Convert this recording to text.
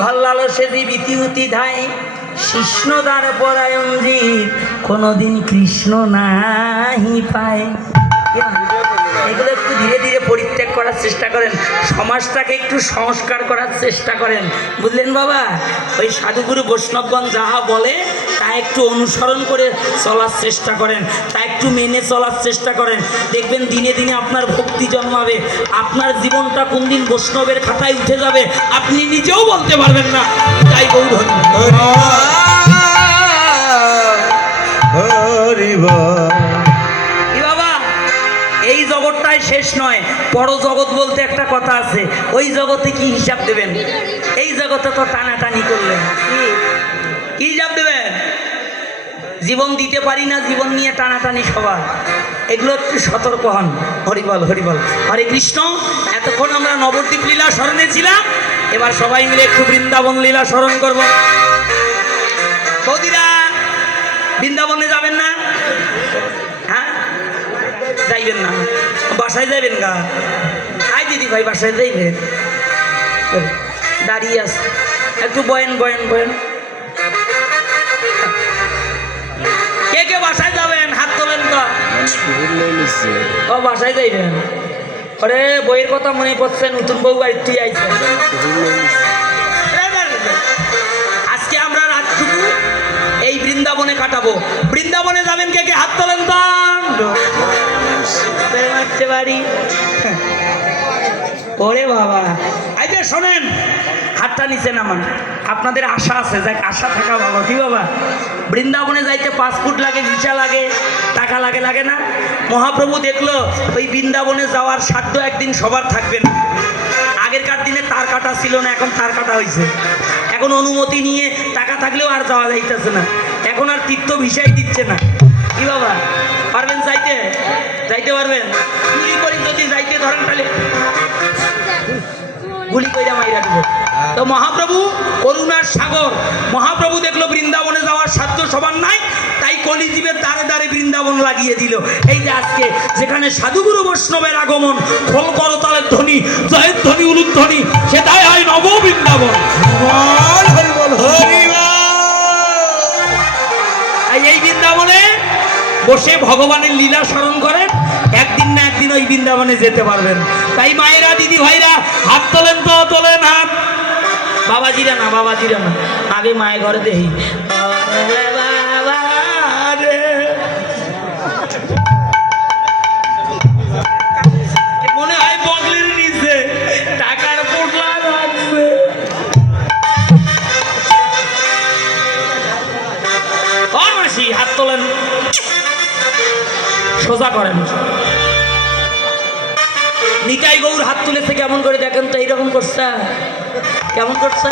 ভাল্লালসে জীবিতি উতি ধায় কৃষ্ণদার পরায়ণ জীব কোনোদিন কৃষ্ণ নাহি পায়। এগুলো একটু ধীরে ধীরে পরিত্যাগ করার চেষ্টা করেন, সমাজটাকে একটু সংস্কার করার চেষ্টা করেন, বুঝলেন বাবা? ওই সাধুগুরু বৈষ্ণবগণ যাহা বলে তা একটু অনুসরণ করে চলার চেষ্টা করেন, তা একটু মেনে চলার চেষ্টা করেন, দেখবেন দিনে দিনে আপনার ভক্তি জন্মাবে। আপনার জীবনটা কোন দিন বৈষ্ণবের খাতায় উঠে যাবে আপনি নিজেও বলতে পারবেন না। তাই গৌর হরি বাবা, এই জগৎটাই শেষ নয়, বড় জগৎ বলতে একটা কথা আছে, ওই জগতে কি হিসাব দেবেন? এই জগতে তো টানাটানি করলেন, কি হিসাব দেবেন? জীবন দিতে পারি না, জীবন নিয়ে টানাটানি সবার, এগুলো একটু সতর্ক হন। হরিবল হরিবল, হরে কৃষ্ণ। এতক্ষণ আমরা নবদ্বীপ লীলা স্মরণে ছিলাম, এবার সবাই মিলে একটু বৃন্দাবন লীলা স্মরণ করবো। বৌদিরা, বৃন্দাবনে যাবেন না? হ্যাঁ, যাইবেন না? বাসায় যাইবেন গা? আই দিদি ভাই বাসায় যাইবেন, দাঁড়িয়ে আছে একটু বয়েন বয়েন বয়েন। কে কে বাসায় যাবেন হাত তোলেন তো। ও বাসায় যাইবেন? আরে বইয়ের কথা মনে পড়ছে, নতুন বউ বাড়িতে আইছে। আজকে আমরা রাতটুকু এই বৃন্দাবনে কাটাবো। বৃন্দাবনে যাবেন কে কে হাত তোলেন তো। মারতে পারি ওরে বাবা। আইতে শোনেন, হাতটা নিচে নামান, আপনাদের আশা আছে, যাক আশা থাকা ভালো, কি বাবা? বৃন্দাবনে যাইতে পাসপোর্ট লাগে, ভিসা লাগে, টাকা লাগে, লাগে না? মহাপ্রভু দেখলো ওই বৃন্দাবনে যাওয়ার সাধ্য একদিন সবার থাকবেন। আগেরকার দিনে তার কাটা ছিল না, এখন তার কাটা হয়েছে। এখন অনুমতি নিয়ে টাকা থাকলেও আর যাওয়া যাইতেছে না, এখন আর তীর্থ ভিসাই দিচ্ছে না। কি বাবা, পারবেন যাইতে? যাইতে পারবেন? গুলি করি যদি যাইতে ধরেন তাহলে গুলি কইরা মাইরা দেব। তো মহাপ্রভু করুণার সাগর, মহাপ্রভু দেখলো বৃন্দাবনে যাওয়ার সাধ্য সবার নাই, তাই কলিজীবের দ্বারে দ্বারে বৃন্দাবন লাগিয়ে দিল। এই যে আজকে যেখানে সাধুগুরু বৈষ্ণবের আগমন, খোল করতালের ধ্বনি, জয়ের ধ্বনি, উলুধ্বনি, সেটাই হয় নব বৃন্দাবন। এই বৃন্দাবনে বসে ভগবানের লীলা স্মরণ করেন, একদিন না একদিন ওই বৃন্দাবনে যেতে পারবেন। তাই মায়েরা, দিদি ভাইরা, হাত তোলেন তো, তোলেন হাত। বাবাজিরা না, বাবাজিরা না, আগে মায়ের ঘরে দেখি। মনে হয় বগলের নিচে টাকার পোটলা রাখবে। মাসি হাত তোলেন, সোজা করেন। নিতাই গৌর হাত তুলেছে কেমন করে দেখেন তো, এইরকম করছে, কেমন করছে?